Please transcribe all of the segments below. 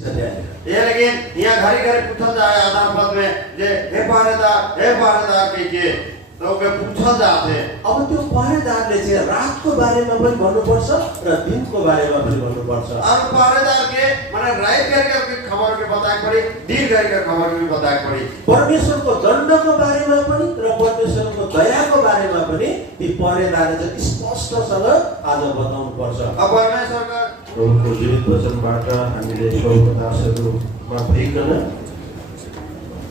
ये लेकिन यहाँ घरी घरी पूछल जाए आधार पद में जे हे पहरेदार के तो के पूछल जाते। अब त्यो पहरेदारले चाहिँ रातको बारेमा पनि भन्नुपर्छ र दिनको बारेमा पनि भन्नुपर्छ। और पहरेदार के माने रात करके खबर के बताए पड़ी, दिन करके खबर भी बताए पड़ी। परमेश्वरको दण्डको बारेमा पनि र परमेश्वरको दयाको बारेमा पनि ती पहरेदारले चाहिँ स्पष्टसँग आज बताउनु पर्छ। अब परमेश्वर का प्रभुको जीवित वचनबाट हामीले स्वर्गदासहरूमा भइकन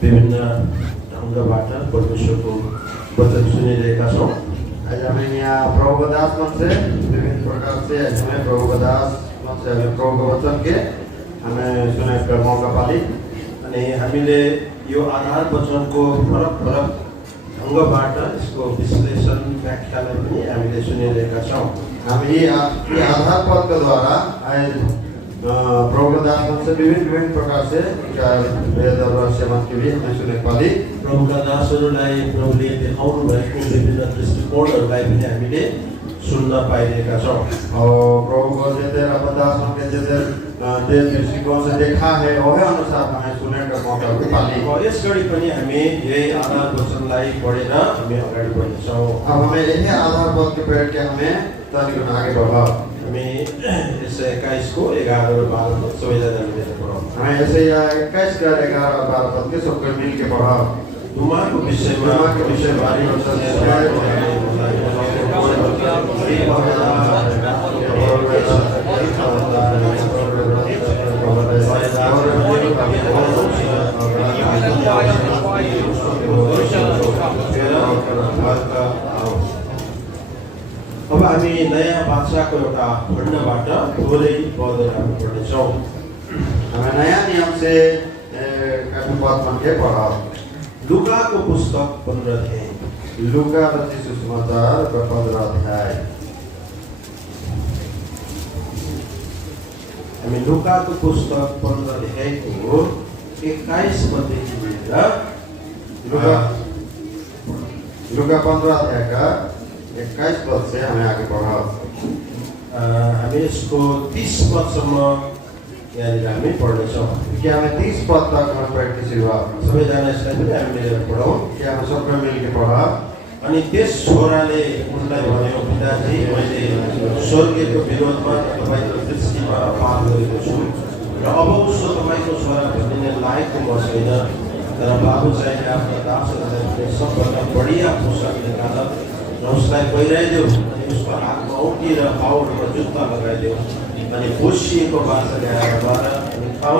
विभिन्न ढङ्गबाट परमेश्वरको वचन सुनिरहेका छौँ। आज हमें यहाँ प्रभु का दास मन से विभिन्न प्रकार से हमें प्रभु का दास मन से हमें प्रभु का वचन के हमें सुने का मौका पाली। अनि हामीले यो आधार वचनको फरक फरक ढङ्गबाट यसको विश्लेषण व्याख्यालाई पनि हामीले सुनिरहेका छौँ। हम ये आधार पद के द्वारा प्रभु का दास मन से विभिन्न प्रकार से वेद और रहस्य मन के भी हमें सुने पाली। प्रभुका दासहरूलाई प्रभुले देखाउनु भएको विभिन्न दृष्टिकोणहरूलाई पनि हामीले सुन्न पाइरहेका छौँ। और प्रभु को जैसे अपन दास मन के जैसे देश दृष्टिकोण से देखा है वही अनुसार हमें सुने का मौका भी पाली। अब यस घडी पनि हामी यही आधार वचनलाई पढेर हामी अगाडि बढ्नेछौँ। अब हमें यही आधार पद के पेड़ के हमें तनिक आगे बढ़ा। हामी यस 21 को 11 र 12 को सबैजना मिलेर पढौँ। हमें ऐसे 21 का 11 और 12 पद के सबको मिल के पढ़ा। दुमाको विषयमा बारे अब हामी नयाँ बादशाहको एउटा खण्डबाट थोरै पदहरू हामी पढ्नेछौँ। हमें नया नियम से पद मन के पढ़ा। लुकाको पुस्तक 15 अध्याय। लूका रचित सुसमाचार 15 अध्याय। हामी लुकाको पुस्तक 15 अध्यायको 21 पददेखि लिएर लूका 15 अध्याय का 21 पद से हमें आगे बढ़ा। हामी यसको 30 पदसम्म यहाँनिर हामी पढ्नेछौँ। क्या हमें 30 पद तक हम प्रैक्टिस हुआ। सबैजना यसलाई पनि हामी मिलेर पढौँ। क्या हम सबको मिल के पढ़ा। अनि त्यस छोराले उनलाई भन्यो, पिताजी, मैले स्वर्गको विरोधमा तपाईँको दृष्टिमा पाप गरेको छु र अब उसो तपाईँको छोरा भनिने लायकको म छैन। तर बाबु चाहिने आफ्ना दासहरूलाई सबभन्दा बढिया पोसाक निकाल र उसलाई पहिराइदेऊ अनि उसको हातमा औँठी र पाउडरमा जुत्ता लगाइदेऊ अनि पोसिएको बाछा ल्याएर बार अनि खाऊ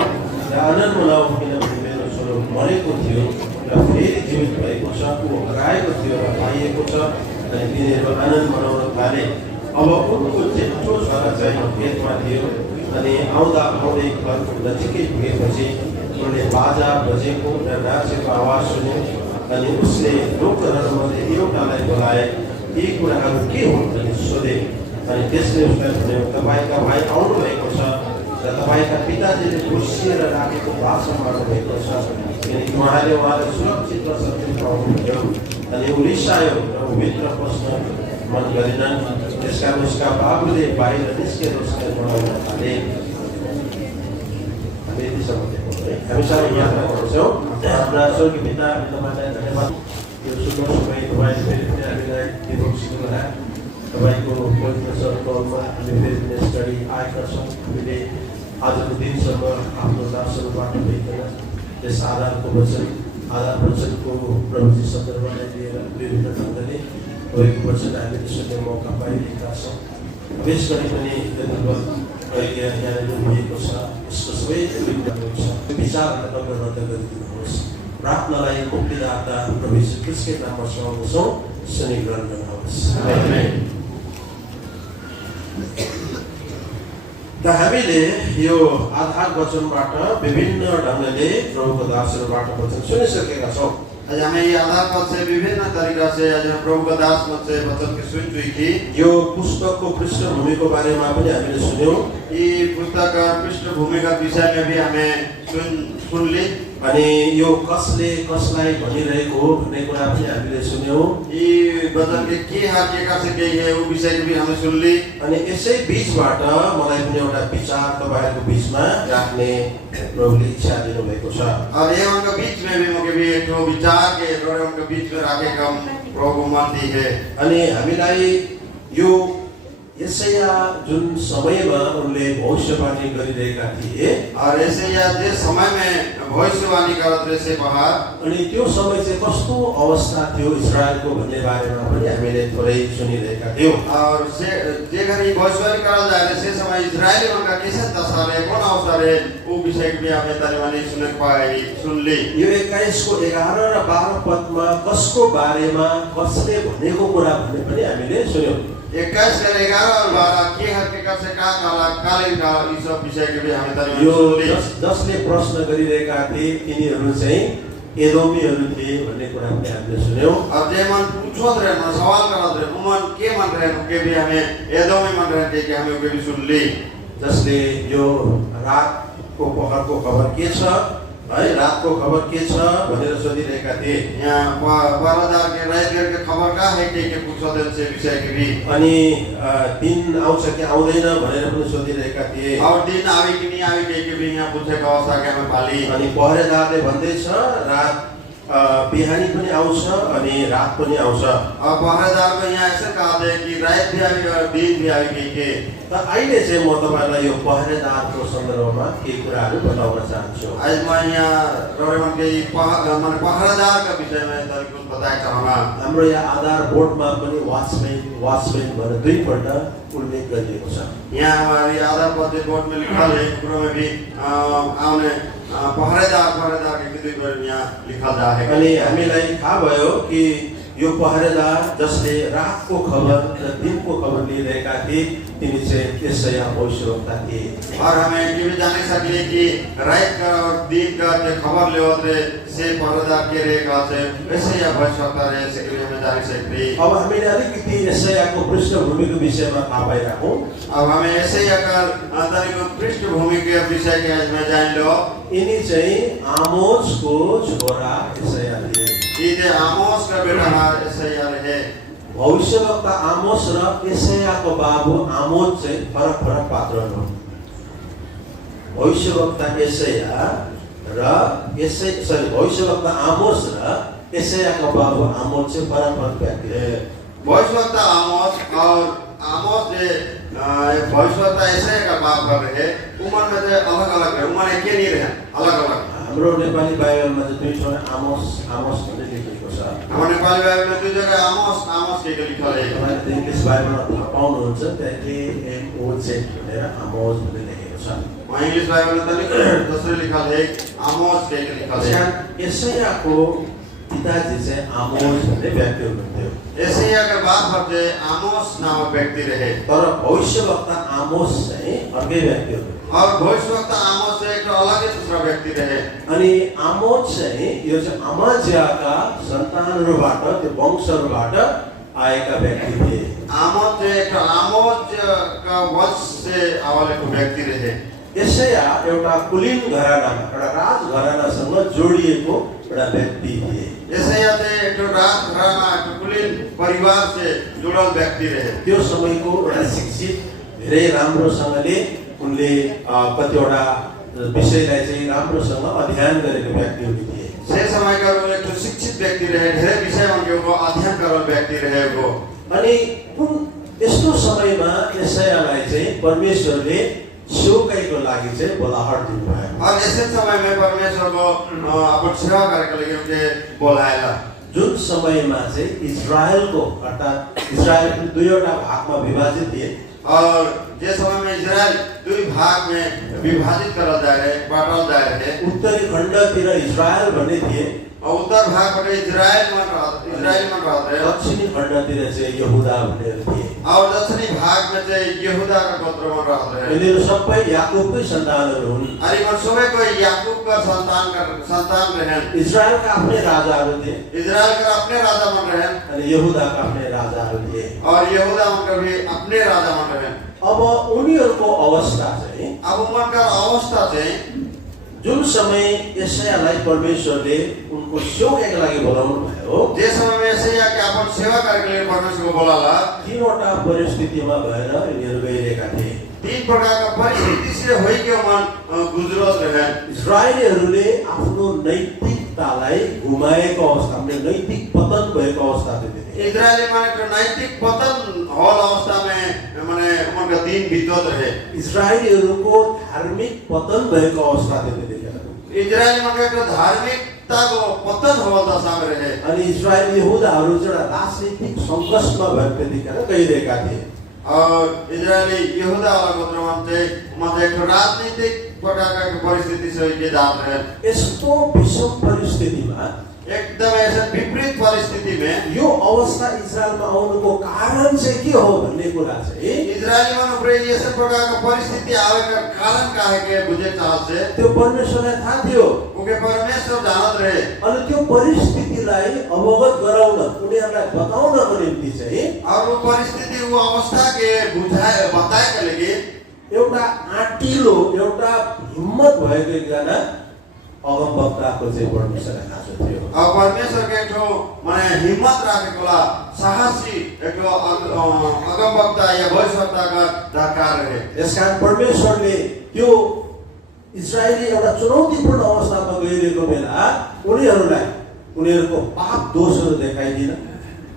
र आनन्द मनाऊ, किनभने मेरो छोरो मरेको थियो र फेरि जीवित भएको छ, ऊ हराएको थियो र पाइएको छ। अनि तिनीहरू आनन्द मनाउन थाले। अब उनको जेठो छोरा चाहिँ खेतमा थियो अनि आउँदा आउँदै घरको नजिकै पुगेपछि उनले बाजा बजेको र नाचेको आवाज सुन्यो। अनि उसले लोकहरूमध्ये एउटालाई बोलाए, यी कुराहरू के हुन् भनी सोधे। अनि त्यसले उसलाई भन्यो, तपाईँका भाइ आउनु भएको छ र तपाईँका पिताजीले घुसिएर राखेको भाषा मार्नु भएको छ, किनकि उहाँलाई सुरक्षित र सक्षम पाउनुभयो। अनि ऊ रिसायो र ऊ भित्र पस्न मन गरेनन्। त्यसकारण उसका बाबुले बाहिर निस्केर उसलाई बनाउन थाले। हामी साह्रै यात्रा गर्छौँ। आफ्ना स्वर्गीय पिता, तपाईँलाई धन्यवाद। यो सुन्दर समय तपाईँले फेरि पनि हामीलाई दिनुभएको सिक्नुभयो। तपाईँको पवित्र शब्दमा हामी फेरि यस घडी आएका छौँ। हामीले आजको दिनसम्म आफ्नो दासहरूबाट भइकन यस आधारको वचनको प्रभुजी सन्दर्भलाई लिएर विभिन्न ढङ्गले गएको वचन हामीले सुन्ने मौका पाइरहेका छौँ। यस घडी पनि यहाँनिर भइएको छ, यसको सबै विचारहरूलाई नगर्न गरिदिनुहोस्। प्रार्थनालाई मुक्तिदाता प्रभु यीशु ख्रीष्टकै नाममा सुनाउँदछौँ, सुनि ग्रहण गर्नुहोस्। त हामीले यो आधार वचनबाट विभिन्न ढङ्गले प्रभुको दासहरूबाट वचन सुनिसकेका छौँ। आज हमें ये आधार पद से विभिन्न तरीका से आज हम प्रभु का दास मत से वचन की सुन चुकी थी। यो पुस्तकको पृष्ठभूमिको बारेमा पनि हामीले सुन्यौँ। ये पुस्तक पृष्ठभूमि का विषय में भी हमें सुन ली। अनि यो कसले कसलाई भनिरहेको हो भन्ने कुरा पनि हामीले सुन्यौं। ये वचन के हाकिएका से के है वो विषय भी हमने सुन ली। अनि यसै बीचबाट मलाई पनि एउटा विचार तपाईहरुको बीचमा राख्ने प्रभुले इच्छा दिनुभएको छ। और ये उनका बीच में भी मुझे भी एक तो विचार के द्वारा उनके बीच में रखे कम प्रभु मानती है। अनि हामीलाई यो यसैया जुन समयमा उनले भविष्यवाणी गरिरहेका थिए और ऐसे या जिस समय में भविष्यवाणी करते से बाहर अनि त्यो समय चाहिँ कस्तो अवस्था थियो इजरायलको भन्ने बारेमा पनि हामीले थोरै सुनिरहेका थियौं। और से जे घरी भविष्यवाणी करा जा रहे से समय इजरायली उनका कैसे दशा रहे कौन अवसर है वो विषय भी हमें तरीवानी सुन ली। यो 21 को 11 र 12 पदमा कसको बारेमा कसले भनेको कुरा भन्ने पनि हामीले सुन्यौं। 21 कर 11 और 12 के हकीकत से का कालीन का इस सब विषय के भी हमें तरीवानी यो सुन ली। जसले प्रश्न गरिरहेका थिए तिनीहरू चाहिँ एदोमीहरू थिए भन्ने कुरा पनि हामीले सुन्यौं। अब जे मन पूछो रहे मन सवाल करत रहे उमन के मन रहे उनके भी हमें एदोमी मन रहे कि हमें उनके भी सुन ली। जसले यो रातको पहरको खबर के छ है रातको खबर के छ भनेर सोधिरहेका थिए। यहाँ बारदार के रात के खबर का है के पूछो दिन से विषय के भी अनि दिन आउँछ कि आउँदैन भनेर पनि सोधिरहेका थिए। और दिन आवे कि नहीं आवे के भी यहाँ पूछे का अवस्था के हमें पाली। अनि पहरेदारले भन्दैछ रात बिहानी पनि आउँछ अनि रात पनि आउँछ। अब पहरेदार को यहाँ ऐसे कहा थे कि रात भी आवे और दिन भी आवे के त अहिले चाहिँ म तपाईलाई यो पहरेदारको सन्दर्भमा केही कुराहरू बताउन चाहन्छु। आज मैं यहाँ रोरेमन के पहरेदार का विषय में तरी कुछ बताया चाहूँगा। हाम्रो यहाँ आधार बोर्डमा पनि वाचमैन भनेर दुईपल्ट उल्लेख गरिएको छ। यहाँ हमारी आधार बजेट बोर्ड में लिखा है पूरा में भी आउने पहरेदार के दुई बार यहाँ लिखा जा है। अनि हामीलाई थाहा भयो कि यो पहरेदार जसले रातको खबर र दिनको खबर लिइरहेका थिए तिनी चाहिँ यसैया भविष्यवक्ता थिए। और हमें ये भी जाने सकते कि रात का और दिन का जो खबर ले होते से पहरेदार के रहेगा से वैसे या भविष्यवक्ता रहे से के हमें जाने सकते। अब हामीले अलिकति यसैयाको पृष्ठभूमिको विषयमा थाहा पाइराखौँ। अब हमें ऐसे या कर तरीको पृष्ठभूमि के विषय के आज में जान लो। यिनी चाहिँ आमोजको छोरा यसैया थिए। ये आमोस का बेटा ऐसे या रहे। भविष्यवक्ता आमोस र यसैयाको बाबु आमोज चाहिँ फरक पात्रहरू हुन्। भविष्यवक्ता यसैया र भविष्यवक्ता आमोस र यसैयाको बाबु आमोज चाहिँ फरक व्यक्ति रहे। भविष्यवक्ता आमोस और आमोस जे भविष्यवक्ता ऐसे का बाप कर रहे उम्र में तो अलग-अलग है उम्र एक ही नहीं रहे अलग-अलग। हाम्रो नेपाली बाइबलमा चाहिँ दुई ठाउँमा आमोस भन्ने लेखेको छ। हाम्रो नेपाली बाइबलमा दुई जग्गा आमोस के लेखा है। तपाईले इङ्ग्लिस बाइबलमा थाहा पाउनुहुन्छ त्यहाँ AMOZ भनेर आमोस भन्ने लेखेको छ। वहाँ इंग्लिश बाइबल में तो दूसरे लिखा है आमोस के लिखा है। यसैयाको पिताजी चाहिँ आमोस भन्ने व्यक्ति हुनुहुन्थ्यो। यसैया के बाप बच्चे आमोस नामक व्यक्ति रहे। तर भविष्यवक्ता आमोस चाहिँ अर्कै व्यक्ति हुनुहुन्थ्यो। और भविष्यवक्ता आमोस से एक अलग ही दूसरा व्यक्ति रहे। अनि आमोस चाहिँ यो चाहिँ अमाज्याका सन्तानहरूबाट त्यो वंशहरूबाट आएका व्यक्ति थिए। आमोस एक आमोस का वंश से आवाले को व्यक्ति रहे। यसैया एउटा कुलीन घरानामा एउटा राज घरानासँग जोडिएको एउटा व्यक्ति थिए। यसैया चाहिँ एक राज घराना कुलीन परिवार से जुड़ल व्यक्ति रहे। त्यो समयको एउटा शिक्षित धेरै राम्रोसँगले उनले कतिवटा विषयलाई चाहिँ राम्रोसँग अध्ययन गरेको व्यक्ति थिए। से समय का वो एक शिक्षित व्यक्ति रहे धेरै विषय उनके वो अध्ययन करल व्यक्ति रहे वो। अनि कुन यस्तो समयमा यसैयालाई चाहिँ परमेश्वरले सेवकाईको लागि चाहिँ बोलाहट दिनुभयो। और ऐसे समय में परमेश्वर को अपन सेवा करने के लिए उनके बोलाया। जुन समयमा चाहिँ इजरायलको अर्थात् इजरायल दुईवटा भागमा विभाजित थिए। और जे समय में इजरायल दुई भाग में विभाजित करल जा रहे बांटल जा रहे। उत्तरी खण्डतिर इजरायल भन्ने थिए और उत्तर भाग में इजरायल मन रहते। दक्षिणी खण्डतिर चाहिँ यहुदा भनेर थिए। और दक्षिणी भाग में चाहिँ यहूदा का गोत्र मन रहते। यिनीहरू सबै याकुबकै सन्तानहरू हुन्। अरे मन सबै को याकूब का संतान रहे। इजरायलका आफ्नै राजाहरू थिए। इजरायल का अपने राजा मन रहे। अनि यहुदाका आफ्नै राजाहरू थिए। और यहूदा उनका भी अपने राजा मन रहे। अब उनीहरूको अवस्था चाहिँ अब उनका अवस्था चाहिँ जुन समय यशायालाई परमेश्वरले उनको सेवकाका लागि बोलाउनु भयो, जे समय में यशाया के अपन सेवा करके लिए परमेश्वर को बोलाला, तीनवटा परिस्थितिमा भएर यिनीहरू गइरहेका थिए। 3 प्रकार का परिस्थिति से होई के मन गुजरत रहे। इजरायलीहरूले आफ्नो नैतिकतालाई गुमाएको अवस्थामा, नैतिक पतन भएको अवस्था थियो। इजरायली माने को नैतिक पतन हल अवस्था में माने उनका दिन बीतत रहे। इजरायलीहरूको धार्मिक पतन भएको अवस्था थियो त्यतिखेर। इजरायली माने को धार्मिकता को पतन होल दशा में रहे। अनि इजरायल यहुदाहरू एउटा राजनीतिक सङ्घर्षमा भएर त्यतिखेर गइरहेका थिए। और इजरायली यहूदा वाला गोत्र में एक राजनीतिक प्रकार का परिस्थिति से ये जात रहे। यस्तो विषम परिस्थितिमा, एकदम ऐसे विपरीत परिस्थिति में यो अवस्था इजरायलमा आउनुको कारण चाहिँ के हो भन्ने कुरा चाहिँ इजरायली मानव ऐसे प्रकार का परिस्थिति आवे का कारण का है के बुझे चाहत से त्यो परमेश्वरलाई थाहा थियो। उनके परमेश्वर जानत रहे। अनि त्यो परिस्थितिलाई अवगत गराउन, उनीहरूलाई बताउनको निम्ति चाहिँ और वो परिस्थिति वो अवस्था के बताए के लगे एउटा आँटिलो, एउटा हिम्मत भएको एकजना अगमवक्ताको चाहिँ परमेश्वरलाई खाँचो थियो। और परमेश्वर के जो माने हिम्मत राखे कोला साहसी एक अगमवक्ता या भविष्यवक्ता का दरकार रहे। यसकारण परमेश्वरले त्यो इजरायली एउटा चुनौतीपूर्ण अवस्थामा गइरहेको बेला उनीहरूलाई उनीहरूको पाप दोषहरू देखाइदिन,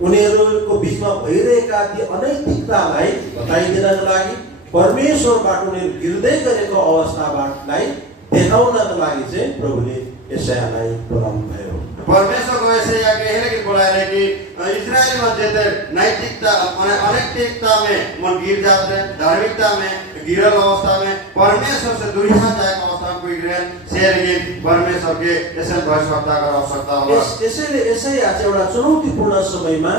उनीहरूको बीचमा भइरहेका ती अनैतिकतालाई बताइदिनको लागि, परमेश्वरबाट उनीहरू गिर्दै गरेको अवस्थालाई देखाउनको लागि चाहिँ प्रभुले यशायालाई बोलाउनु भयो। परमेश्वर को ऐसे या के है कि बोला रहे कि इजराइल में जेते नैतिकता माने अनैतिकता में मन गिर जाते हैं, धार्मिकता में गिरल अवस्था में परमेश्वर से दूरी हट जाए अवस्था में कोई गिरे से लेकिन परमेश्वर के ऐसे भविष्यवक्ता का आवश्यकता होगा। यसैले यशाया चाहिँ एउटा चुनौतीपूर्ण समयमा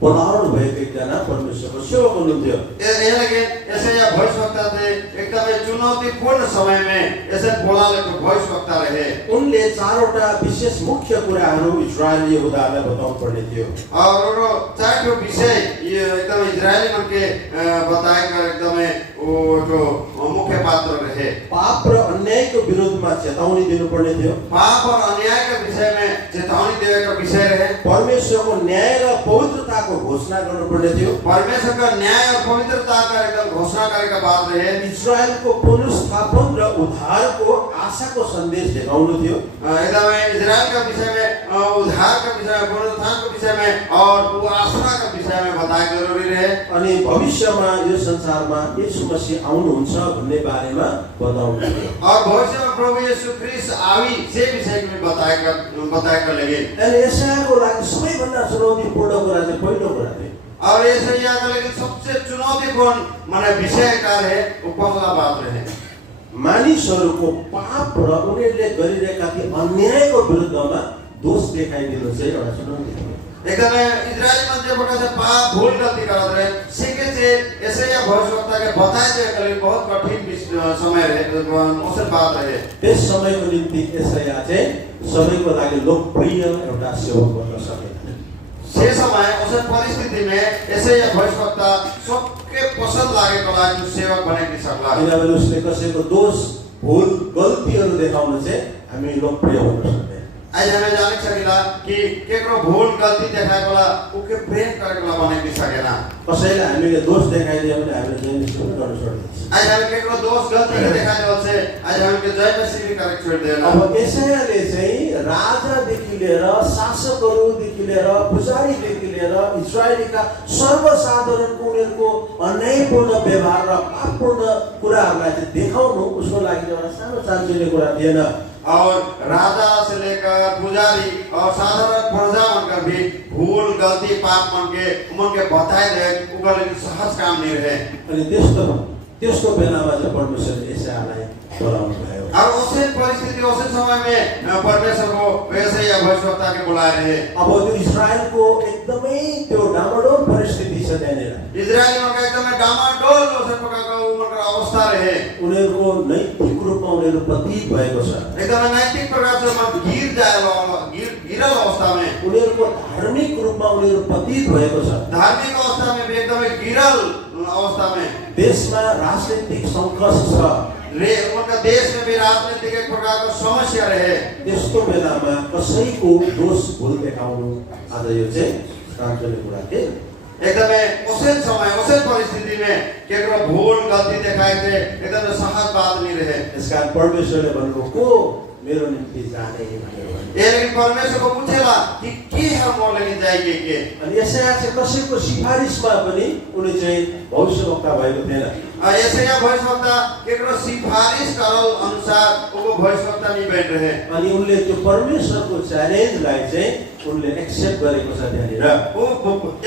बोलाउनु भएको एकजना परमेश्वरको सेवक हुनुहुन्थ्यो। ये लेकिन ऐसे या भविष्यवक्ता थे एकदम चुनौतीपूर्ण समय में ऐसे बोलाले को भविष्यवक्ता रहे। उनले चारवटा विशेष मुख्य कुराहरू इजरायली यहुदाहरूलाई बताउनु पर्ने थियो। और वो चारवटा विषय ये एकदम इजरायली मन के बताएगा एकदम वो जो मुख्य पात्र रहे। पाप र अन्यायको विरोधमा चेतावनी दिनुपर्ने थियो। पाप और अन्याय के विषय में चेतावनी देवे का विषय रहे। परमेश्वरको न्याय र पवित्रताको घोषणा गर्नुपर्ने थियो। परमेश्वर का न्याय और पवित्रता का एकदम घोषणा करे का बात रहे। इजरायलको पुनर्स्थापन र उद्धारको आशाको सन्देश देखाउनु थियो। एकदम इजरायल का विषय में, उद्धार का विषय में, पुनरुत्थान का विषय में और वो आशा का विषय में बताए जरूरी रहे। अनि भविष्यमा यो संसारमा यीशु मसीह आउनुहुन्छ भन्ने बारेमा बताउनु थियो। और भविष्य में प्रभु यीशु ख्रीष्ट आवी से विषय में बताए कर लगे। अनि यशायाको लागि सबैभन्दा चुनौतीपूर्ण कुरा चाहिँ पहिलो कुरा थियो। और ऐसे या का लेकिन सबसे चुनौतीपूर्ण माने विषय का है वो पहला बात रहे। मानिसहरूको पाप र उनीहरूले गरिरहेका ती अन्यायको विरुद्धमा दोष देखाइदिनु चाहिँ एउटा चुनौती हो। एकदम इजरायली मन जे प्रकार से पाप भूल गलती करत रहे सीखे से ऐसे या भविष्यवक्ता के बताए जे कले बहुत कठिन समय रहे, अवसर बात रहे। त्यस समयको निम्ति यशाया चाहिँ सबैको लागि लोकप्रिय एउटा सेवक बन्न सके। से समय उस परिस्थिति में ऐसे या भविष्यवक्ता सबके पसंद लागे कला जो सेवक बने की सकला। किनभने उसले कसैको दोष भूल गल्तीहरू देखाउन चाहिँ हामी लोकप्रिय हुन सक्दैन। आज हमें जाने सकेला कि केकरो भूल गलती देखाए वाला उके प्रेम करे वाला बने की सकेला। कसैले हामीले दोष देखाइदियो भने हामीले जय मसीह गर्न सक्दैनौँ। आज हम केकरो दोष गलती के देखाए वाला से आज हम के जय मसीह करे छोड़ देला। अब यशायाले चाहिँ राजादेखि लिएर शासकहरूदेखि लिएर पुजारीदेखि लिएर इजरायलीका सर्वसाधारणको उनीहरूको अन्यायपूर्ण व्यवहार र पापपूर्ण कुराहरूलाई चाहिँ देखाउनु उसको लागि एउटा सानो चान्चुने कुरा थिएन। और राजा से लेकर पुजारी और साधारण प्रजा बनकर भी भूल गलती पाप मन के बताए दे उनका लेकिन सहज काम नहीं रहे। अनि त्यस्तो बेलामा चाहिँ परमेश्वरले यशायालाई बोलाउनु भयो। और उसे परिस्थिति उसे समय में परमेश्वर को वैसे या भविष्यवक्ता के बुलाए रहे। अब त्यो इजरायलको एकदमै त्यो डामाडोल परिस्थिति छ त्यहाँनिर। इजरायली मन का एकदमै डामाडोल उसे प्रकारको उनको अवस्था रहे। उनीहरूको नैतिक रूपमा उनीहरू पतित भएको छ। एकदमै नैतिक प्रकार से मन गिरल अवस्था में। उनीहरूको धार्मिक रूपमा उनीहरू पतित भएको छ। धार्मिक अवस्था में भी एकदमै गिरल अवस्था में। देशमा राजनीतिक सङ्घर्ष छ। उनका देश में भी राजनीतिक एक प्रकार का समस्या रहे। त्यस्तो बेलामा कसैको दोष भुल देखाउनु आज यो चाहिँ कान्छोले कुरा के एकदमै उसे समय उसे परिस्थिति में केकरो भूल गलती देखाए थे एकदमै सहज बात नहीं रहे। यसकारण परमेश्वरले भन्नुभयो को मेरो निम्ति जाने भनेर भन्यो। ये लेकिन परमेश्वर को पूछेला कि के है मोर लेकिन जाइए के। अनि यसाया चाहिँ कसैको सिफारिसमा पनि उनी चाहिँ भविष्यवक्ता भएको थिएन। यसाया भविष्यवक्ता केकरो सिफारिस करल अनुसार उनको भविष्यवक्ता नहीं बैठ रहे। अनि उनले त्यो परमेश्वरको च्यालेन्जलाई चाहिँ उनले एक्सेप्ट गरेको छ त्यहाँनिर।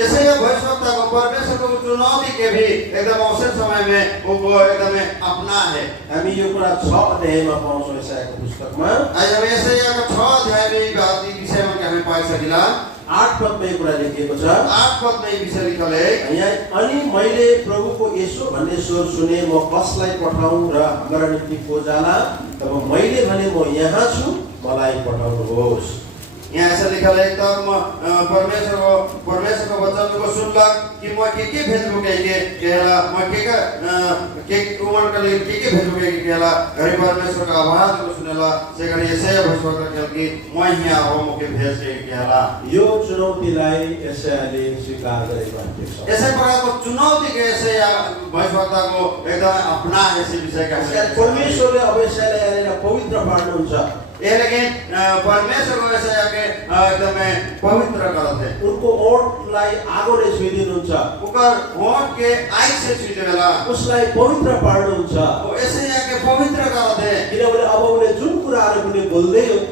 यसाया भविष्यवक्ता को परमेश्वर को चुनौती के भी एकदम अवसर समय में उनको एकदम अपना है। हामी यो कुरा 6 अध्यायमा पाउँछौँ यसायाको पुस्तकमा। आज हम यसाया का 6 अध्याय में बात की विषय में हामी पाइ सकिला। 8 पदमा यो कुरा लेखिएको छ। 8 पद में विषय लिखल है। यहाँ अनि मैले प्रभुको यसो भन्ने स्वर सुने म कसलाई पठाउँ र हाम्रा निम्ति को जाला तब मैले भने म यहाँ छु मलाई पठाउनुहोस्। यहाँ ऐसा लिखा है तब परमेश्वर को वचन को सुनलक कि म के भेजबो के कहला म के उमर के लिए के भेजबो के कहला घरी परमेश्वर का आवाज को सुनेला से घरी यसाया भविष्यवक्ता कहल कि म यहाँ हो मुके भेज के कहला। यो चुनौतीलाई यसायाले स्वीकार गरेको छ। ऐसे प्रकार को चुनौती के यसाया भविष्यवक्ता को एकदम अपना ऐसे विषय का परमेश्वरले अब यसायालाई यहाँनिर पवित्र पार्नुहुन्छ। ये लेकिन परमेश्वर को ऐसा जाके एकदम पवित्र करते हैं। उनको ओठलाई आगोले छुइदिनुहुन्छ। उनका ओठ के आग से छुइदे बेला उसलाई पवित्र पार्नुहुन्छ। वो ऐसे जाके पवित्र करते हैं। किनभने अब उनले जुन कुराहरु पनि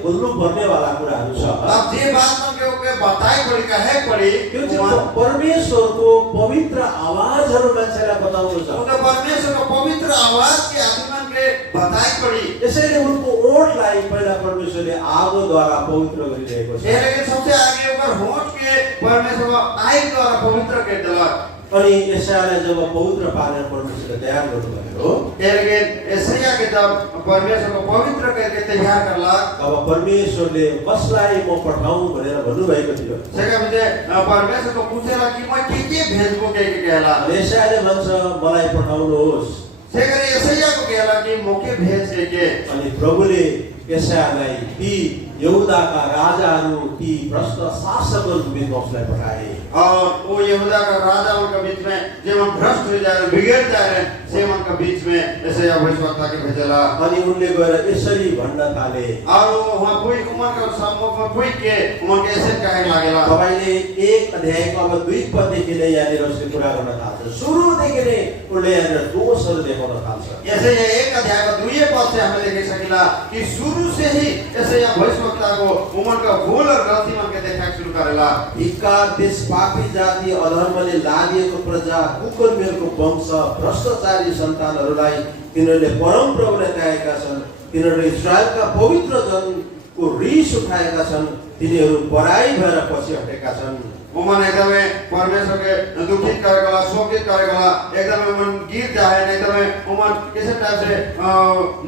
बोल्नु पर्ने वाला कुराहरु छ। अब जे बात के ओके बताई पड़ी कहे पड़ी त्यो चाहिँ परमेश्वरको पवित्र आवाजहरु मान्छेलाई बताउनु छ। उनका परमेश्वर को पवित्र आवाज के आत्मन के बताई पड़ी। यसैले उनको ओठलाई पहिला परमेश्वरले आगोद्वारा पवित्र गरिरहेको छ। लेकिन सबसे आगे ऊपर होठ के परमेश्वर को आग द्वारा पवित्र कर दिला। अनि यसायालाई जब पवित्र पारेर परमेश्वरले तयार गर्नुभयो लेकिन यसाया के जब परमेश्वर को पवित्र करके तैयार करला अब परमेश्वरले कसलाई म पठाउँ भनेर भन्नुभएको थियो। सेका बिते परमेश्वर को पूछेला कि म के भेजबो के कहला। यसायाले भन्छ मलाई पठाउनुहोस्। सेका यसाया को कहला कि मोके भेज के अनि प्रभुले यसायालाई ती यहुदाका राजाहरू ती भ्रष्ट शासकहरूको बिचमा उसलाई पठाए। और वो यहूदा का राजा उनका बीच में जो भ्रष्ट हो जाए बिगड़ जाए से उनका बीच में यसाया भविष्यवक्ता के भेजला। अनि उनले गएर यसरी भन्न थाले और वहाँ कोई उमर का सम्मुख में कोई के उमर के ऐसे कहे लागेला। तपाईले 1 अध्यायको अब 2 पददेखि नै यहाँनिर उसले कुरा गर्न थाल्छ। सुरुदेखि नै उनले यहाँनिर दोषहरू देखाउन थाल्छ। ऐसे ये 1 अध्याय का 2 पद से हमें देख सकिला कि शुरू से ही यसाया भविष्यवक्ता को उमर का भूल और गलती मन के देखा शुरू करेला। धिक्कार देश पापी जाति अधर्मले लागिएको प्रजा कुकर्मीहरूको वंश भ्रष्टाचारी सन्तानहरूलाई तिनीहरूले परम प्रभुलाई त्यागेका छन्। तिनीहरूले इस्राएलका पवित्र जनको रिस उठाएका छन्। तिनीहरू पराई भएर पछि हटेका छन्। उमन एकदम परमेश्वर के दुखित करेगा शोकित करेगा एकदम उमन गिर जाए एकदम उमन किसी टाइप से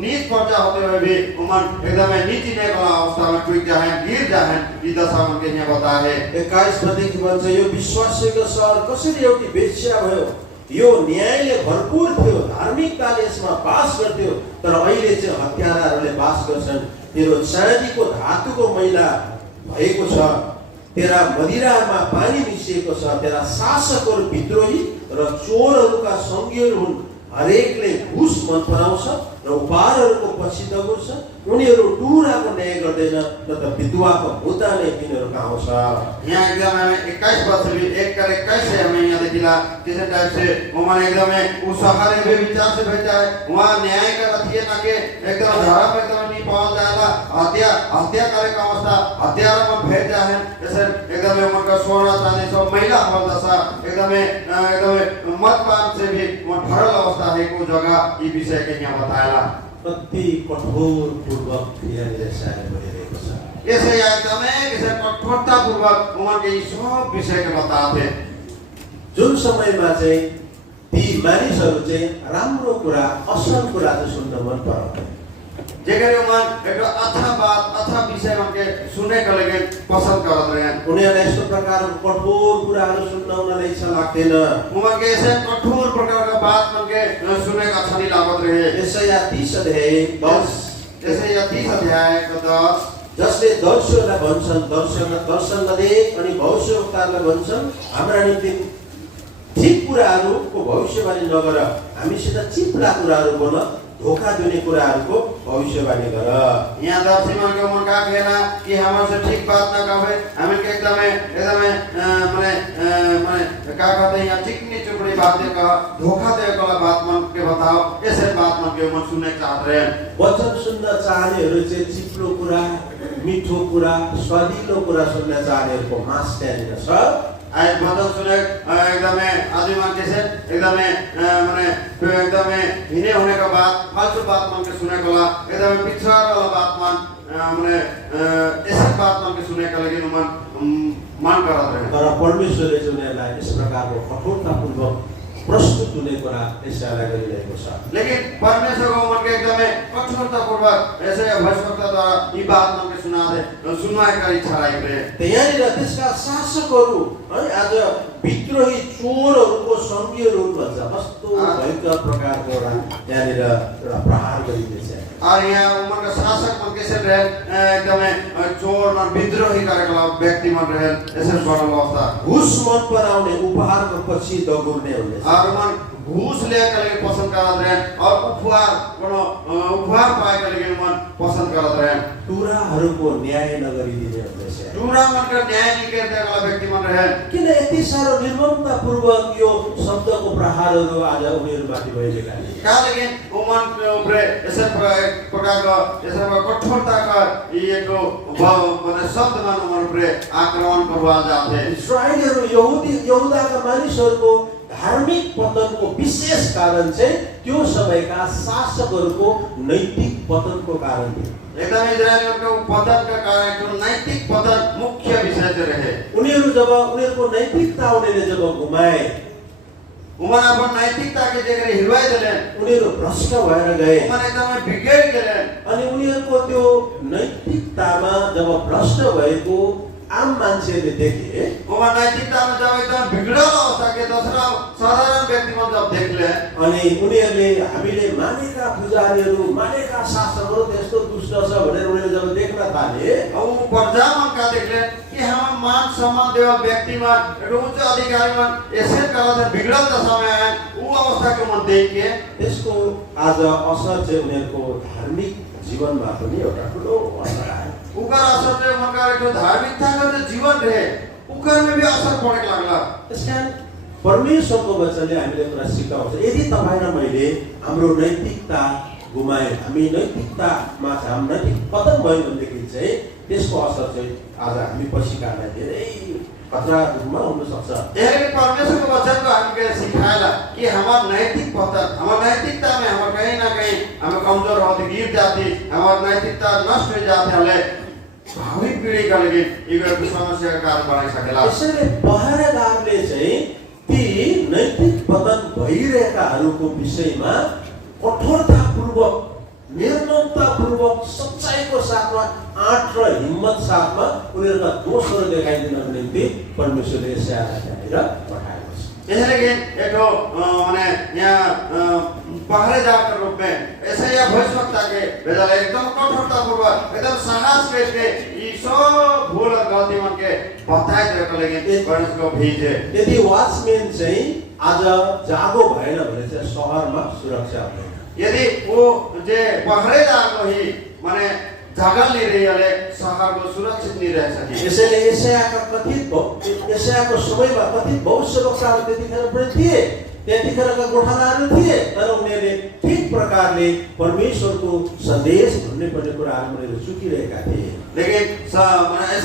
नीच पर्चा होते हुए भी उमन एकदम नीचिने वाला अवस्था में टूट जाए गिर जाए ये दशा उनके यहाँ बता है। 21 पददेखि भन्छ यो विश्वासयोग्य सहर कसरी एउटी वेश्या भयो। यो न्यायले भरपूर थियो धार्मिकताले यसमा बास गर्थ्यो तर अहिले चाहिँ हत्याराहरूले बास गर्छन्। तेरो चाँदीको धातुको मैला भएको छ। तेरा मदिरामा पानी मिसिएको छ। तेरा शासकहरू विद्रोही र चोरहरूका सङ्गीहरू हुन्। हरेकले घुस मन पराउँछ र उपहारहरूको पछि दगुर्छ। उनीहरू टुराको न्याय गर्दैन र त विधवाको मुद्दा नै तिनीहरूका आउँछ। यहाँ एकदम 21 पद से भी 1:21 से हमें यहाँ देखिला किसी टाइप से उमन एकदम उस सहारे में विचार से भेजा है वहाँ न्याय का रथिए ना के एकदम धर्म एकदम नहीं पहुँच जाएगा हत्या करे का अवस्था हत्यारा में भेजा है जैसे एकदम उमन का सोना चांदी सब महिला हल दशा एकदम मदपान से भी भरल अवस्था है को जगह ये विषय के यहाँ बताएला। कति कठोर पूर्वक यहाँनिर यसायाले बोलिरहेको छ। ऐसे एकदम किसी कठोरता पूर्वक उमन के सब विषय के बताते जुन समयमा चाहिँ ती मानिसहरू चाहिँ राम्रो कुरा असल कुरा चाहिँ सुन्न मन पराउँथे। जेकरे उमन एक अच्छा बात अच्छा विषय विषय में के सुने के लिए पसंद करते हैं उनीहरूलाई यस्तो प्रकारको कठोर कुराहरू सुन्न उनीहरूलाई इच्छा लाग्दैन उमन के ऐसे कठोर प्रकार का बात मन के सुने का अच्छा नहीं लागत रहे यशाया 30 अध्याय 10 जैसे यह 30 अध्याय का 10 जसले दर्शनलाई भन्छन् दर्शन नदेख अनि भविष्यवक्ताहरूलाई भन्छन् हाम्रा निम्ति ठीक कुराहरूको भविष्यवाणी नगर हामीसित चिप्ला कुराहरू बोल धोखा दिने कुराहरूको भविष्यवाणी गर यहाँ दर्शी मन के मन का कहना कि हमारे से ठीक बात ना कहे हमें के एकदम माने क्या कहते हैं यहाँ चिकनी चुपड़ी बातें का धोखा दे वाला बात मन के बताओ ऐसे बात मन के मन सुनने चाहते हैं वचन सुन्न चाहनेहरू चाहिँ चिप्लो कुरा मिठो कुरा स्वादिलो कुरा सुन्न चाहनेहरूको मास त्यहाँनिर छ आई वचन सुने एकदम आदमी मन कैसे एकदम माने एकदम हिने होने का बात फालतू बात मन के सुने कला एकदम पिछड़ा वाला बात मन माने ऐसे बात मन के सुने कला लेकिन मन करत रहे तर परमेश्वरले चाहिँ उनीहरूलाई यस प्रकारको कठोरतापूर्वक प्रस्तुत हुने कुरा यशायालाई गरिरहेको छ लेकिन परमेश्वर को मन के एकदम कठोरतापूर्वक ऐसे भविष्यवक्ता द्वारा ये बात मन के सुना दे सुनवाई का इच्छा राखेको रहे त्यहाँनिर त्यसका शासकहरू है आज विद्रोही चोरहरूको सङ्घीयहरू भन्छ कस्तो भयङ्कर प्रकारको एउटा त्यहाँनिर एउटा प्रहार गरिँदैछ और यहाँ उमर का शासक मन कैसे रहे एकदम चोर और विद्रोही कार्यकला व्यक्ति मन रहे ऐसे बड़ा अवस्था घुस मन पराउने उपहारको पछि दगुर्ने हुने और मन घूस लेकर के पसंद करत रहे और उपहार पाए के लिए मन पसंद करत रहे टुराहरूको न्याय नगरिदिने हुँदैछ टुरा मन का न्याय निकेर्दै वाला व्यक्ति मन रहे किन यति साह्रो निर्ममतापूर्वक यो शब्दको प्रहारहरू आज उनीहरूमाथि भइरहेका छन् का लेकिन उमन के ऊपर ऐसे प्रकार का ऐसे कठोरता का ये जो माने शब्द मन उमन ऊपर आक्रमण करवा जाते इस्राएलीहरू यहुदाका मानिसहरूको धार्मिक पतनको विशेष कारण चाहिँ त्यो समयका शासकहरूको नैतिक पतनको कारण थियो एकदम इजरायलीको पतन का कारण जो नैतिक पतन मुख्य विषय से रहे उनीहरूको नैतिकता उनीहरूले जब गुमाए उमन अपन नैतिकता के जगह हिलवाई दिले उनीहरू भ्रष्ट भएर गए उमन एकदम बिगड़ गए अनि उनीहरूको त्यो नैतिकतामा जब भ्रष्ट भएको आम मान्छेले देखे उमन नैतिकता में जब एकदम बिगड़ल अवस्था के दूसरा साधारण व्यक्ति मन जब देखले अनि उनीहरूले हामीले मानेका पुजारीहरू मानेका शासकहरू त्यस्तो दुष्ट छ भनेर उनीहरूले जब देख्न थाले और प्रजा मन का देखले कि हम मान सम्मान देवा व्यक्ति मन उच्च अधिकारी मन ऐसे करत बिगड़ल दशा में आए वो अवस्था के मन देख के त्यसको आज असर चाहिँ उनीहरूको धार्मिक जीवनमा पनि एउटा ठुलो असर आयो उकर असर से मन का जो धार्मिकता का जो जीवन रहे उकर में भी असर पड़े लागला त्यसकारण परमेश्वरको वचनले हामीले कुरा सिकाउँछ यदि तपाईं र मैले हाम्रो नैतिकता गुमाए हामी नैतिकतामा हाम्रो नैतिक पतन भयो भनेदेखि चाहिँ त्यसको असर चाहिँ आज हामी पछिकालाई धेरै खतरा रूपमा हुन सक्छ यही परमेश्वर को वचन को हमके सिखाएला कि हमार नैतिक पतन हमार नैतिकता में हम कहीं ना कहीं हम कमजोर होते गिर जाती हमार नैतिकता नष्ट हो जाते हले भावी पीढ़ी का लगे ये समस्या का कारण बन सकेला त्यसैले पहरेदारले चाहिँ ती नैतिक पतन भइरहेकाहरूको विषयमा कठोरतापूर्वक निर्ममतापूर्वक सच्चाइको साथमा आँट र हिम्मत साथमा उनीहरूका दोषहरू देखाइदिनको निम्ति परमेश्वरले यशायालाई त्यहाँनिर पठाएको छ इसलिए कि एक माने यहाँ पहरेदार के रूप में ऐसे या भविष्यवक्ता के भेजा एकदम कठोरतापूर्वक एकदम साहस के ये सब भूल और गलती मन के बताए दे के लगे परमेश्वर को भेजे यदि वाचम्यान चाहिँ आज जागो भएन भने चाहिँ शहरमा सुरक्षा हुँदैन यदि वो जे पहरेदार को ही माने जागल नहीं रही वाले शहर को सुरक्षित नहीं रह सके यसैले यशायाको समयमा कथित भविष्यवक्ताहरू त्यतिखेर पनि थिए त्यतिखेरका गोठालाहरू थिए तर उनीहरूले ठिक प्रकारले परमेश्वरको सन्देश भन्ने पर्ने कुराहरू उनीहरू चुकिरहेका थिए लेकिन ऐसा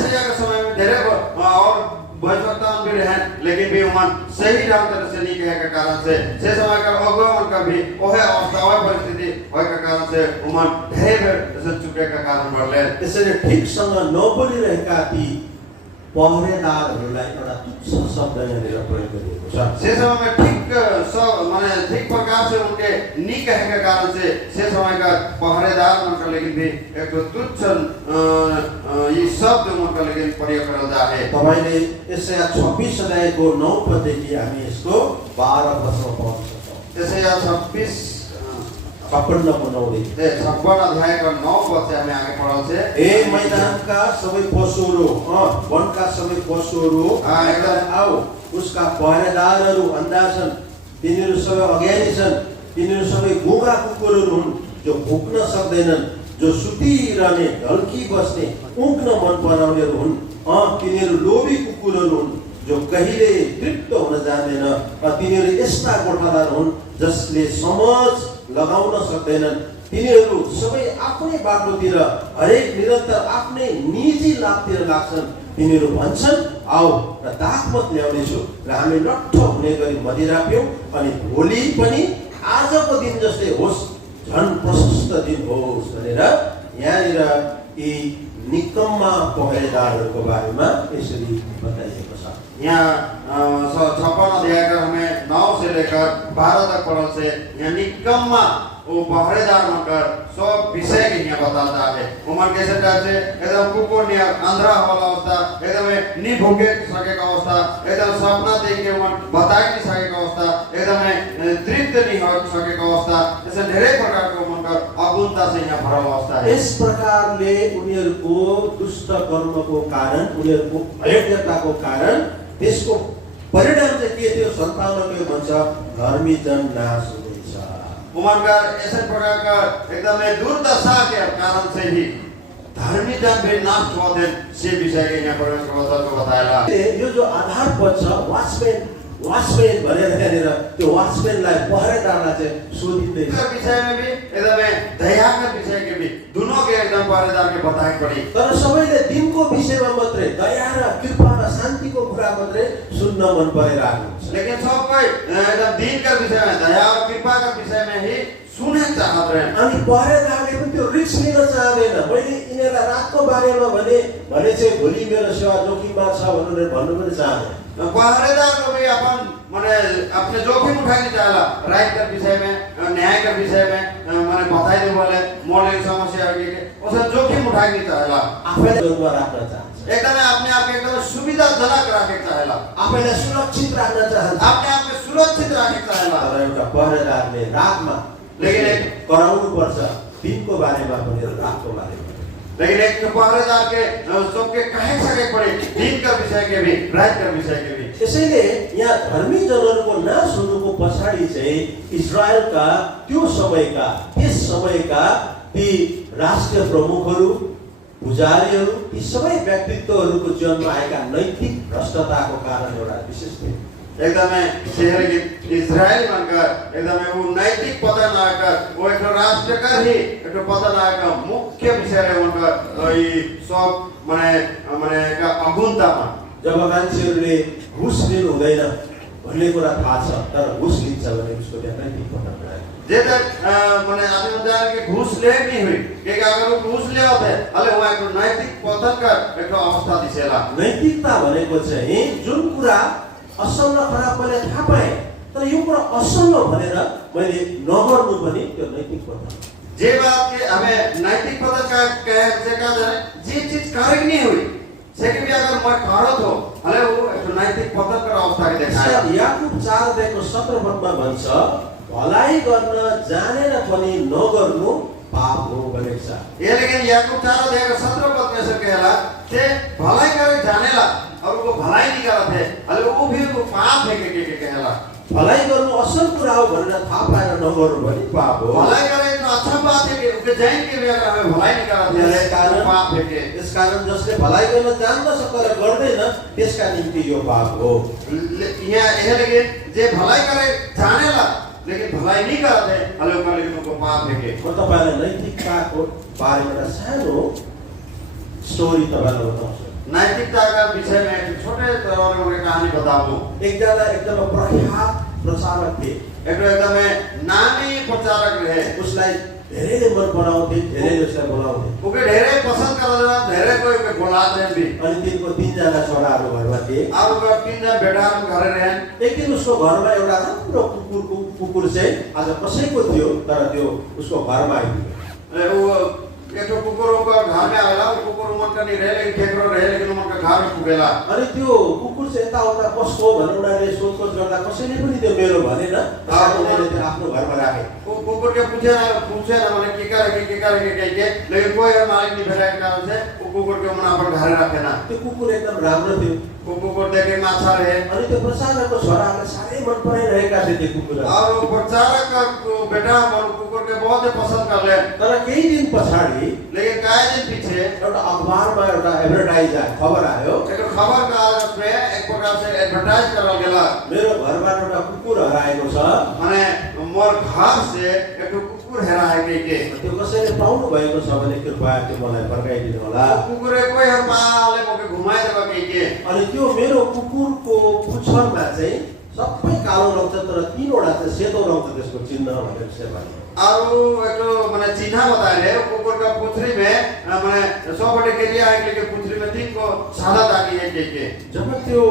का समय में धेरै और भविष्यवक्ता भी रहे लेकिन भी उमन सही ढंग तरह से नहीं कहे के कारण से समय का अगुवन का भी ओहे अवस्था ओहे परिस्थिति ओहे के कारण से उमन धेरै बेर ऐसे चुके का कारण बढ़ले त्यसैले ठिकसँग नबोलिरहेका ती पहरेदारहरूलाई एउटा तुच्छ शब्द यहाँनिर प्रयोग गरिएको छ। से समय में ठीक सब माने ठीक प्रकार से उनके नहीं कहने के कारण से समय का पहरेदार उनका लेकिन भी एक तो तुच्छ ये शब्द उनका लेकिन प्रयोग करता है। तपाईले यशाया 26 अध्यायको 9 पददेखि हामी यसको 12 पदसम्म पढ्न सक्छौं। यशाया 26 56 को 9 देखि 56 अध्याय का 9 पद से हमें आगे पढ़ल से ए मैदानका सबै पशुहरू वनका सबै पशुहरू एकदम आओ उसका पहरेदारहरू अन्धा छन्, तिनीहरू सबै अज्ञानी छन्, तिनीहरू सबै गुगा कुकुरहरू हुन् जो भुक्न सक्दैनन्, जो सुतिरहने ढल्की बस्ने उक्न मन पराउनेहरू हुन्। तिनीहरू लोभी कुकुरहरू हुन् जो कहिले तृप्त हुन जान्दैन, तिनीहरू यस्ता गोठादार हुन् जसले समझ लगाउन सक्दैनन्। तिनीहरू सबै आफ्नै बाटोतिर हरेक निरन्तर आफ्नै निजी लाभतिर लाग्छन्। तिनीहरू भन्छन् आओ र दाखमत ल्याउनेछु र हामी लट्ठ हुने गरी मदिरा पिउँ अनि भोलि पनि आजको दिन जस्तै होस्, झन् प्रशस्त दिन होस् भनेर यहाँनिर यी निकम्मा पहरेदारहरूको बारेमा यसरी बताइएको छ। यहाँ 56 अध्याय का हमें 9 से लेकर 12 तक पढ़ल से यहाँ निकम्मा वो पहरेदार बनकर सब विषय के यहाँ बताता है। उमर कैसे टाइप से एकदम कुकुर नहीं अंधरा वाला अवस्था, एकदम नहीं भूखे सके का अवस्था, एकदम सपना देख के उमर बता नहीं सके का अवस्था, एकदम तृप्त नहीं हो सके का अवस्था, ऐसे ढेरे प्रकार के उमर का अगुणता से यहाँ भरा अवस्था है। इस प्रकारले उनीहरूको दुष्ट कर्मको कारण, उनीहरूको अयोग्यताको कारण त्यसको परिणाम चाहिँ के थियो? 57 भन्छ धर्मी जन नाश हुँदैछ। उमर का ऐसे प्रकार का एकदम दुर्दशा के कारण से ही धर्मी जन भी नाश हुए से विषय के यहाँ परमेश्वर को बताया। यो जो आधार पद छ वाचमैन भनेर यहाँनिर त्यो वाचमैनलाई पहरेदारलाई चाहिँ सोधिँदैछ। विषय में भी एकदम दया के विषय के भी दोनों के एकदम पहरेदार के बताए पड़ी। तर सबैले दिनको विषयमा मात्रै दया र कृपा र शान्तिको कुरा मात्रै सुन्न मन परिरहेको हुन्छ। लेकिन सब कोई एकदम दिन का विषय में दया और कृपा का विषय में ही सुने चाहते हैं। अनि पहरेदारले पनि त्यो रिस्क लिन चाहदैन। मैले यिनीहरूलाई रातको बारेमा भने चाहिँ भोलि मेरो सेवा जोखिममा छ भनेर भन्नु पनि चाहदैन। पहरेदार को भी अपन माने अपने जोखिम उठाने चाहला, राइट का विषय में, न्याय का विषय में माने बताई दे बोले मौलिक समस्या है कि उसे जोखिम उठाने चाहला, आफैलाई जोखिममा राख्न चाहन्छ, एकदम अपने आप एकदम सुविधाजनक राख्न चाहला, आफैलाई सुरक्षित राख्न चाहन्छ, अपने आप को सुरक्षित राख्न चाहला। तर एउटा पहरेदारले रातमा लेकिन कराउनु पर्छ, दिनको बारेमा पनि रातको बारेमा। लेकिन एक पहरेदार के सबके कहे सके पड़े दिन का विषय के भी, रात का विषय के भी। त्यसैले यहाँ धर्मी जनहरूको नाश हुनुको पछाडि चाहिँ इजरायलका त्यो समयका त्यस समयका ती राष्ट्रिय प्रमुखहरू, पुजारीहरू, ती सबै व्यक्तित्वहरूको जीवनमा आएका नैतिक भ्रष्टताको कारण एउटा विशेष थियो। एकदम शहर की इजराइल बनकर एकदम वो नैतिक पतन आकर वो एक राष्ट्र का ही एक पतन आकर मुख्य विषय है उनका ये सब मने का अगुणता में। जब मान्छेहरूले घुस लिनु हुँदैन भन्ने कुरा थाहा छ, तर घुस लिन्छ भने उसको त्यहाँ नैतिक पतन भयो। जे तक मने आदमी जान के घुस ले नहीं हुई कि अगर वो घुस ले होते अले वहाँ एक नैतिक पतन का एक अवस्था दिसेला। नैतिकता भनेको चाहिँ जुन कुरा असल र खराब मैले थाहा पाएँ, तर यो कुरा असल हो भनेर मैले नगर्नु पनि त्यो नैतिक पतन। जे बात के हमें नैतिक पतन का कहे कहा जाए जे चीज कार्य नहीं हुई सेकंड भी अगर मैं करत हो अले वो एक नैतिक पतन का अवस्था के देखाया। याकूब 4:17 पदमा भन्छ भलाइ गर्न जानेर पनि नगर्नु पाप हो भनेको छ। ये लेकिन याकूब 4:17 पद में से कहला कि भलाई करे जानेला और वो भलाई नहीं करत है अले वो भी वो पाप है के कहला। भलाइ गर्नु असल कुरा हो भनेर थाहा पाएर नगर्नु पनि पाप हो। भलाई करे तो अच्छा बात है कि उनके जान के भी अगर हमें भलाई नहीं करत है कारण पाप है के। इस कारण जसले भलाइ गर्न जान्दछ तर गर्दैन त्यसका निम्ति यो पाप हो। यहाँ यह लेकिन जे भलाई करे जानेला लेकिन भलाई नहीं करते अले उनका लेकिन उनको पाप है के। म तपाईलाई नैतिकताको बारेमा एउटा सानो स्टोरी तपाईलाई बताउँछु। नैतिकता का विषय में एक छोटे तौर में कहानी बताऊं। एकजना एकदम प्रख्यात प्रचारक थिए, एकदम नामी प्रचारक रहे। उसलाई धेरैले मन पराउँथे, धेरै जसलाई बोलाउँथे। उके ढेरे पसंद करला, ढेरे कोई बोलाते भी। अनि तिनको 3 जना छोराहरू घरमा थिए। अब का 3 जना बेटाहरू घरे रहेन। एक दिन उसको घरमा एउटा राम्रो कुकुर चाहिँ आज कसैको थियो तर त्यो उसको घरमा आइपुग्यो। वो एक तो कुकुर को घर में आवेला, कुकुर मन का नहीं रहे लेकिन ठेकरो रहे लेकिन मन का घर में पुगेला। अनि त्यो कुकुर चाहिँ यताउता कसको भनेर उनीहरूले सोधखोज गर्दा कसैले पनि त्यो मेरो भनेन। उनीहरूले त्यो आफ्नो घरमा राखे। वो कुकुर के पूछे ना माने के करे के लेकिन कोई और मालिक नहीं भेटा के कारण से वो कुकुर के मन अपन घर राखे ना। त्यो कुकुर एकदम राम्रो थियो। वो कुकुर देखे माछा रहे। अनि त्यो प्रसादको छोराहरूले साह्रै मन पराइरहेका थिए त्यो कुकुर। और वो प्रचारक का बेटा मन कुकुर के बहुत ही पसंद कर ले। तर केही दिन पछाडि लेकिन काय दिन पीछे एउटा अखबारमा एउटा एडभर्टाइज आयो, खबर आयो। एक खबर का में एक प्रकार से एडवर्टाइज करल गेला। मेरो घरबाट एउटा कुकुर हराएको छ। माने मोर घर से एक कुकुर हेराए के त्यो कसैले पाउनु भएको छ भने कृपया त्यो मलाई फर्काइदिनु होला। कुकुर कोही हर पाले मोके घुमाइ देबा के अनि त्यो मेरो कुकुरको पुच्छरमा चाहिँ सबै कालो रङ छ तर 3 वटा चाहिँ सेतो रङ छ त्यसको चिन्ह भनेर चाहिँ भन्यो। और एक माने चिन्ह बताए कुकुर का पुछरी में माने 100 बटे के लिए आए के पुछरी में 3 को सादा दागी है के जब त्यो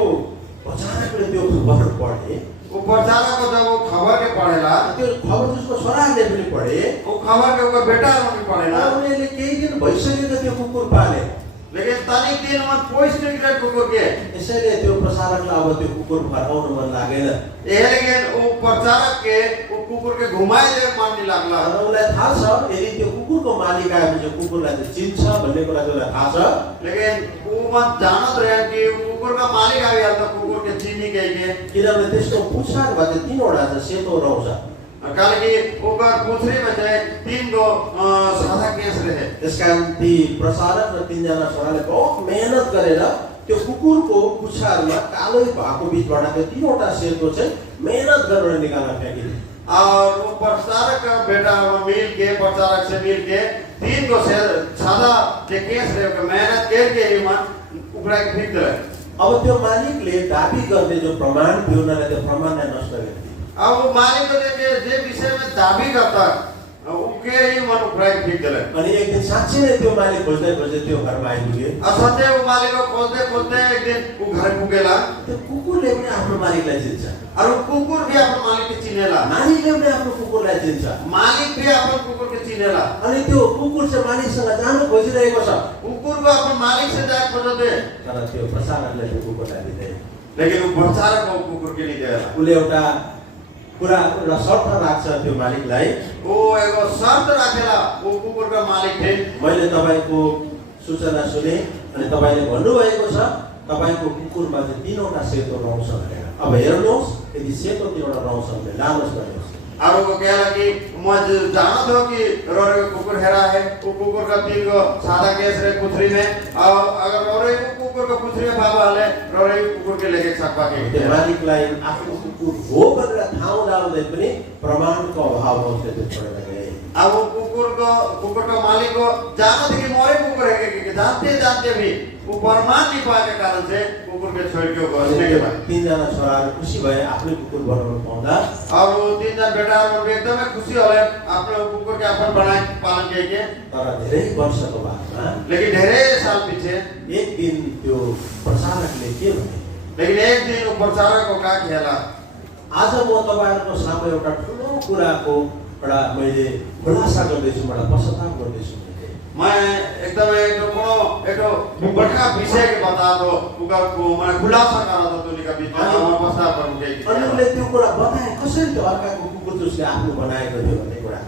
अचानकले त्यो खबर पढे, वो प्रचारक को जब वो खबर के पढ़ेला त्यो खबर जसको छोराले पनि पढे, वो खबर के ऊपर बेटा भी पढ़ेला। उनीहरूले केही दिन भइसक्यो त्यो कुकुर पाले। लेकिन तनिक दिन में पोस्ट निकले कुकुर के यसैले त्यो प्रसारकलाई अब त्यो कुकुर फर्काउन मन लागेन। लेकिन वो प्रचारक के वो कुकुर के घुमाए दे मन नहीं लागला। र उलाई थाहा छ यदि त्यो कुकुरको मालिक आएपछि कुकुरलाई चाहिँ चिन्छ भन्ने कुरा चाहिँ उलाई थाहा छ। लेकिन वो मन जानत रहे कि कुकुर का मालिक आ गया तो कुकुर के चिन्ह के किनभने त्यसको पुच्छरमा चाहिँ 3 वटा चाहिँ सेतो रङ छ। काल की ऊपर पुछरी में चाहिँ 3 गो सादा केस रहे। त्यसकारण ती प्रसारक र 3 जना छोराले बहुत मेहनत गरेर त्यो कुकुरको पुच्छरमा कालो भएको बीचबाट त्यो 3 वटा सेतो चाहिँ मेहनत गरेर निकालेर फ्याँकिदिए। और वो प्रचारक का बेटा मिल के प्रचारक से मिल के 3 गो से सादा के केस रहे मेहनत करके ही मन उखड़ा के फेंक दे। अब त्यो मालिकले दाबी गर्ने जो प्रमाण थियो उनीहरूले त्यो प्रमाणलाई नष्ट गरिदिए। अब वो मालिक को जे विषय में दाबी करता उनके ही मन उखड़ा के फेंक दे। अनि एक दिन साँच्चै नै त्यो मालिक खोज्दै खोज्दै त्यो घरमा आइपुगे। असत्य वो मालिक को खोजते एक दिन वो घर पुगेला। त्यो कुकुरले पनि आफ्नो मालिकलाई चिन्छ। और कुकुर भी अपन मालिक के चिनेला। मालिकले पनि आफ्नो कुकुरलाई चिन्छ। मालिक भी अपन कुकुर के चिनेला। अनि त्यो कुकुर चाहिँ मालिकसँग जानु खोजिरहेको छ। कुकुर को अपन मालिक से जाए खोजते तर त्यो प्रसारकले त्यो कुकुरलाई दिँदैन। लेकिन वो प्रचारक को कुकुर के लिए देला। उसले एउटा शर्त राख्छ त्यो मालिकलाई। वो एगो शर्त राखेला वो कुकुर का मालिक थे। मैले तपाईको सूचना सुने अनि तपाईले भन्नुभएको छ तपाईको कुकुरमा चाहिँ 3 वटा सेतो रङ छ भनेर। अब हेर्नुहोस् यदि सेतो 3 वटा रङ छ भने लानुहोस् भन्नुहोस्। और वो कहला कि म जानत हो कि रोरे कुकुर हेरा है। वो कुकुर का 3 गो सादा केस रहे पुछरी में और अगर रोरे कुकुर का पुछरी में बाबा हले रोरे कुकुर के लेके सकबा के त्यो मालिकलाई आफ्नो कुकुर हो भनेर थाहा हुँदै पनि प्रमाणको अभावमा उसले त्यो छोडेर गए। अब वो कुकुर का मालिक को जानत कि मोरे कुकुर है कि जानते भी वो प्रमाण नहीं पाए के कारण से कुकुर के छोड़ के घोषणा के बाद 3 जना छोराहरू खुसी भए आफ्नो कुकुर बनाउन पाउँदा। और वो 3 जना बेटाहरू एकदमै खुसी होले आफ्नो कुकुर के अपन बनाए पालन के। तर धेरै वर्षको बादमा लेकिन धेरै साल पीछे एक दिन त्यो प्रसारकले के भने, लेकिन एक दिन वो प्रचारक को का खेला आज म तपाईहरुको सामु एउटा ठुलो कुराको एउटा मैले खुलासा गर्दैछु, मलाई पश्चाताप गर्दैछु। मैं एकदम एक बड़का विषय के बता दो मैं खुलासा करा दो तुली का बीच में पश्चाताप करूंगा। अनि उसले त्यो कुरा बताए कसरी त्यो अर्काको कुकुर चाहिँ उसले आफ्नो बनाएको थियो भन्ने कुरा।